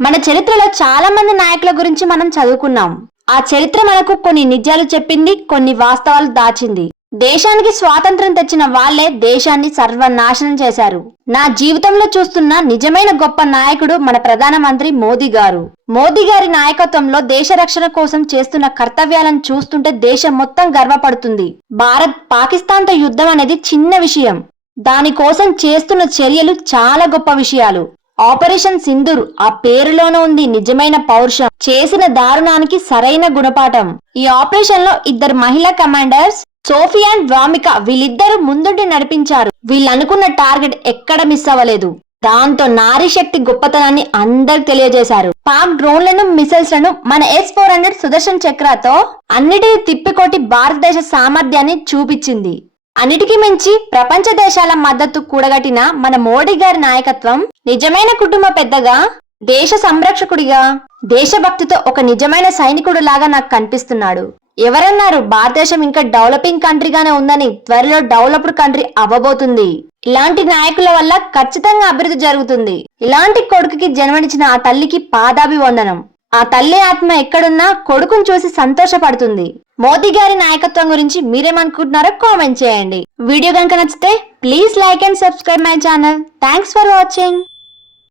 మన చరిత్రలో చాలా మంది నాయకుల గురించి మనం చదువుకున్నాం. ఆ చరిత్ర మనకు కొన్ని నిజాలు చెప్పింది, కొన్ని వాస్తవాలు దాచింది. దేశానికి స్వాతంత్రం తెచ్చిన వాళ్లే దేశాన్ని సర్వనాశనం చేశారు. నా జీవితంలో చూస్తున్న నిజమైన గొప్ప నాయకుడు మన ప్రధానమంత్రి మోదీ గారు. మోదీ గారి నాయకత్వంలో దేశ రక్షణ కోసం చేస్తున్న కర్తవ్యాలను చూస్తుంటే దేశం మొత్తం గర్వపడుతుంది. భారత్ పాకిస్తాన్తో యుద్ధం అనేది చిన్న విషయం. దానికోసం చేస్తున్న చర్యలు చాలా గొప్ప విషయాలు. ఆపరేషన్ సింధూర్, ఆ పేరులోనే ఉంది నిజమైన పౌరుషం. చేసిన దారుణానికి సరైన గుణపాఠం. ఈ ఆపరేషన్ లో ఇద్దరు మహిళా కమాండర్స్ సోఫియా అండ్ వామిక, వీళ్ళిద్దరూ ముందుండి నడిపించారు. వీళ్ళనుకున్న టార్గెట్ ఎక్కడ మిస్ అవ్వలేదు. దాంతో నారీ శక్తి గొప్పతనాన్ని అందరికి తెలియజేశారు. పాక్ డ్రోన్లను, మిసైల్స్ లను మన S-400 సుదర్శన్ చక్రతో అన్నిటిని తిప్పికొట్టి భారతదేశ సామర్థ్యాన్ని చూపించింది. అన్నిటికీ మించి ప్రపంచ దేశాల మద్దతు కూడగట్టిన మన మోడీ గారి నాయకత్వం నిజమైన కుటుంబ పెద్దగా, దేశ సంరక్షకుడిగా, దేశభక్తితో ఒక నిజమైన సైనికుడు లాగా నాకు కనిపిస్తున్నాడు. ఎవరన్నారు భారతదేశం ఇంకా డెవలపింగ్ కంట్రీగానే ఉందని? త్వరలో డెవలప్డ్ కంట్రీ అవ్వబోతుంది. ఇలాంటి నాయకుల వల్ల ఖచ్చితంగా అభివృద్ధి జరుగుతుంది. ఇలాంటి కొడుకుకి జన్మనిచ్చిన ఆ తల్లికి పాదాభివందనం. ఆ తల్లి ఆత్మ ఎక్కడున్నా కొడుకును చూసి సంతోషపడుతుంది. మోదీ గారి నాయకత్వం గురించి మీరేమనుకుంటున్నారో కామెంట్ చేయండి. వీడియో కనుక నచ్చితే please like and subscribe my channel. Thanks for watching.